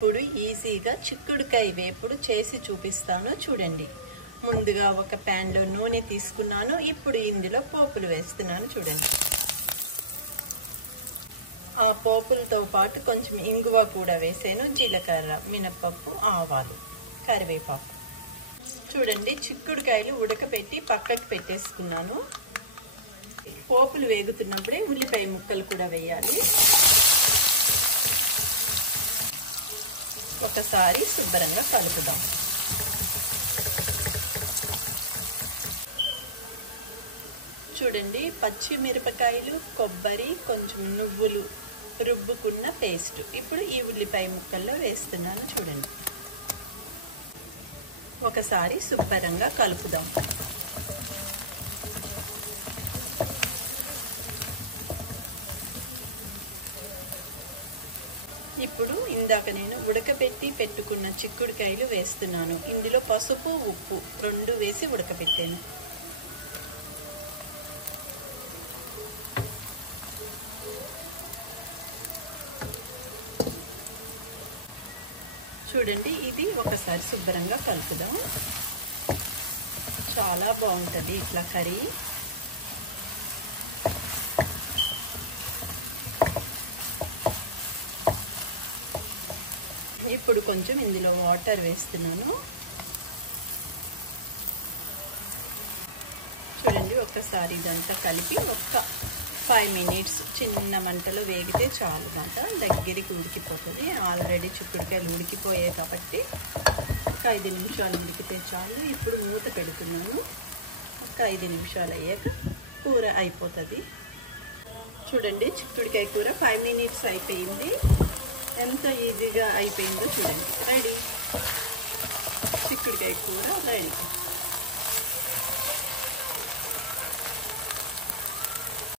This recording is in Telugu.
ఇప్పుడు ఈజీగా చిక్కుడుకాయ వేపుడు చేసి చూపిస్తాను చూడండి. ముందుగా ఒక ప్యాన్ లో నూనె తీసుకున్నాను. ఇప్పుడు ఇందులో పోపులు వేస్తున్నాను చూడండి. ఆ పోపులతో పాటు కొంచెం ఇంగువ కూడా వేసాను. జీలకర్ర, మినపప్పు, ఆవాలు, కరివేపాకు. చూడండి, చిక్కుడుకాయలు ఉడకపెట్టి పక్కకి పెట్టేసుకున్నాను. పోపులు వేగుతున్నప్పుడే ఉల్లిపాయ ముక్కలు కూడా వేయాలి. ఒకసారి శుభ్రంగా కలుపుదాం. చూడండి, పచ్చిమిరపకాయలు, కొబ్బరి, కొంచెం నువ్వులు రుబ్బుకున్న పేస్ట్ ఇప్పుడు ఈ ఉల్లిపాయ ముక్కల్లో వేస్తున్నాను చూడండి. ఒకసారి శుభ్రంగా కలుపుదాం. ఇప్పుడు ఇందాక నేను ఉడకబెట్టి పెట్టుకున్న చిక్కుడుకాయలు వేస్తున్నాను. ఇందులో పసుపు, ఉప్పు రెండు వేసి ఉడకబెట్టాను. చూడండి, ఇది ఒకసారి శుభ్రంగా కలుపుదాం. చాలా బాగుంటుంది ఇట్లా కర్రీ. ఇప్పుడు కొంచెం ఇందులో వాటర్ వేస్తున్నాను. చూడండి, ఒకసారి ఇదంతా కలిపి ఒక్క 5 మినిట్స్ చిన్న మంటలో వేగితే చాలు. దగ్గరికి ఉడికిపోతుంది. ఆల్రెడీ చిక్కుడుకాయలు ఉడికిపోయాయి కాబట్టి ఒక 5 నిమిషాలు ఉడికితే చాలు. ఇప్పుడు మూత పెడుతున్నాను. ఒక 5 నిమిషాలు అయ్యాక కూర అయిపోతుంది. చూడండి, చిక్కుడుకాయ కూర 5 మినిట్స్ అయిపోయింది. ఎంత ఈజీగా అయిపోయిందో చూడండి. రెడీ, చిక్కుడుకాయ కూర రెడీ.